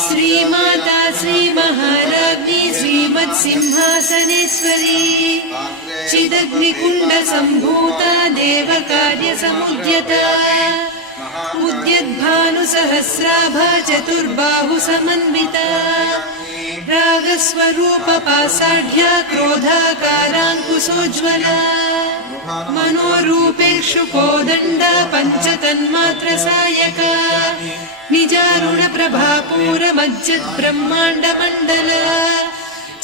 श्रीमाता श्रीमहाराज्ञी श्रीमत्सिंहासनेश्वरी चिदग्निकुण्ड सम्भूता देवकार्यसमुद्यता उद्यद्भानुसहस्राभा चतुर्बाहु समन्विता रागस्वरूपपासाढ्या क्रोधाकाराङ्कुशोज्ज्वला मनोरूपेषु कोदण्डा पञ्चतन्मात्रसायका निजारुणप्रभापूरमज्जद्ब्रह्माण्डमण्डला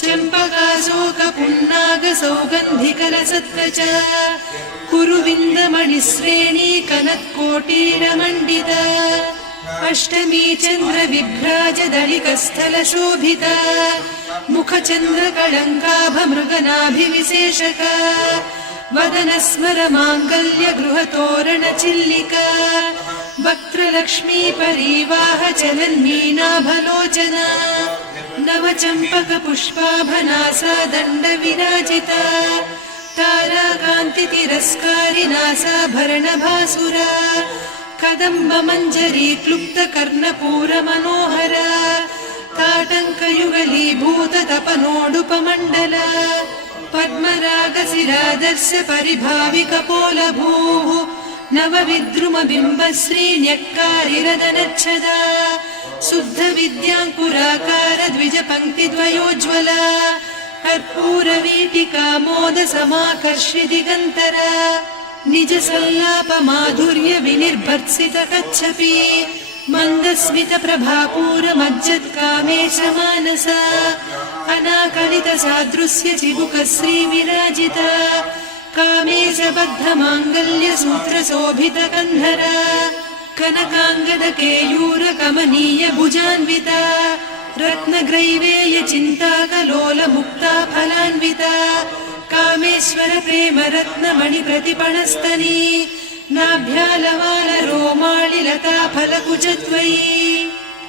चम्पकाशोकपुन्नागसौगन्धिकलसत्कचा कुरुविन्दमणिश्रेणी कनत्कोटीरमण्डिता अष्टमी चन्द्रविभ्राजदलिकस्थलशोभिता मुखचन्द्रकळङ्काभमृगनाभिविशेषका वदनस्मरमाङ्गल्य गृहतोरणचिल्लिका वक्त्रलक्ष्मी परीवाह चलन्मीनाभलोचना नवचम्पकपुष्पाभनासा दण्डविराजिता ताराकान्तितिरस्कारिनासाभरणभासुरा कदम्बमञ्जरी क्लुप्तकर्णपूरमनोहरा ताटङ्कयुगलीभूततपनोडुपमण्डला पद्मरागशिरादर्श परिभाविकपोलभूः नवविद्रुमबिम्बश्रीन्यक्कारिरदनच्छदा शुद्धविद्याङ्कुराकार द्विजपङ्क्तिद्वयोज्ज्वला कर्पूरवीटिकामोदसमाकर्ष्य दिगन्तरा निजसल्लापमाधुर्य विनिर्भर्त्सितकच्छपि मन्दस्मितप्रभापूरमज्जत्कामेशमानसा अनाकलितसादृश्य चिबुकश्रीविराजिता कामेशबद्धमाङ्गल्यसूत्रशोभितकन्धरा कनकाङ्गदकेयूरकमनीयभुजान्विता रत्नग्रैवेयचिन्ताकलोलमुक्ता फलान्विता कामेश्वरप्रेमरत्नमणिप्रतिपणस्तनी नाभ्यालवालरोमालिलता फलकुचद्वयी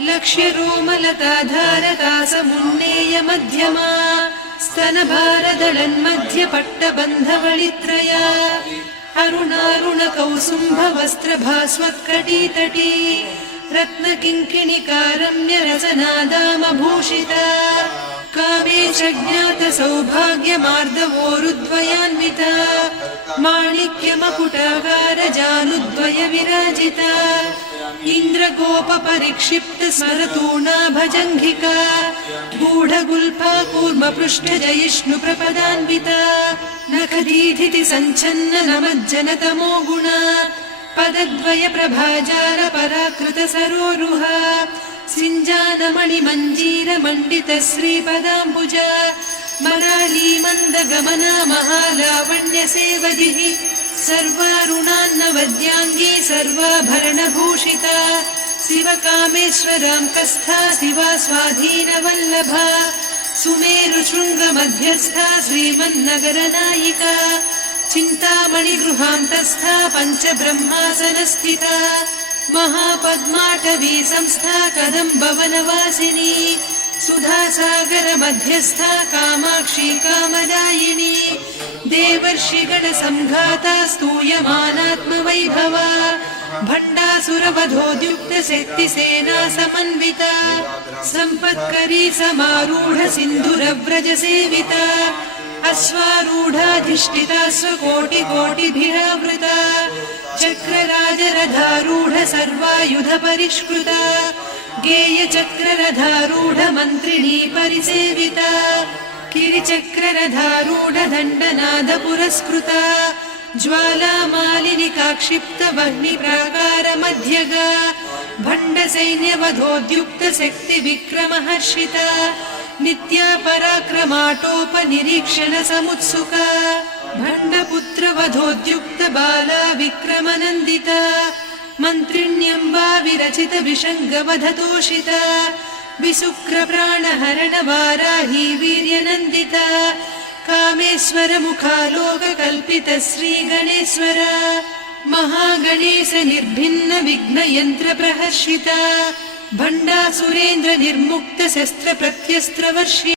लक्ष्यरोमलताधारकासमुन्नेयमध्यमा स्तनभारदळन्मध्यपट्टबन्धवळित्रया अरुणारुणकौसुम्भवस्त्रभास्वत्कटीतटी रत्नकिङ्किणिकारम्यरसनादामभूषिता कामेशज्ञातसौभाग्यमार्दवोरुद्वयान्विता माणिक्यमकुटाकारजानुद्वय विराजिता इन्द्रगोपपरिक्षिप्तस्मरतूणाभजङ्घिका गूढगुल्फा कूर्मपृष्ठजयिष्णुप्रपदान्विता नखदीधिति सञ्छन्न नमज्जनतमो गुणा पदद्वयप्रभाजाल पराकृतसरोरुहा सिञ्जानमणिमञ्जीरमण्डितश्रीपदाम्बुजा मराली मन्दगमना महालावण्यसेवधिः सर्वारुणान्नवद्याङ्गी सर्वाभरणभूषिता शिवकामेश्वराङ्कस्था शिवा स्वाधीनवल्लभा सुमेरुशृङ्गमध्यस्था श्रीमन्नगरनायिका चिन्तामणिगृहान्तस्था पञ्चब्रह्मासनस्थिता महापद्माटवी संस्था कदम्बवनवासिनी सुधासागर मध्यस्था कामाक्षी कामदायिनी देवर्षिगणसंघाता स्तूयमानात्मवैभवा भण्डासुरवधोद्युक्तशक्तिसेना समन्विता सम्पत्करी समारूढ सिन्धुरव्रजसेविता अश्वारूढाधिष्ठिता स्वकोटिकोटिभिरावृता चक्रराजरथारूढ सर्वायुधपरिष्कृता गेयचक्ररथारूढ मन्त्रिणी परिसेविता किरिचक्ररथारूढ दण्डनाद पुरस्कृता ज्वालामालिनिकाक्षिप्तवह्निप्राकारमध्यगा भण्डसैन्यवधोद्युक्तशक्तिविक्रमहर्षिता नित्या पराक्रमाटोपनिरीक्षणसमुत्सुका भण्डपुत्रवधोद्युक्तबाला विक्रमनन्दिता मन्त्रिण्यम्बा विरचित विषङ्गवधतोषिता विशुक्रप्राणहरणवाराही वीर्यनन्दिता कामेश्वरमुखालोककल्पित श्रीगणेश्वरा महागणेश निर्भिन्न विघ्नयन्त्रप्रहर्षिता भण्डासुरेन्द्र निर्मुक्त शस्त्र प्रत्यस्त्रवर्षि।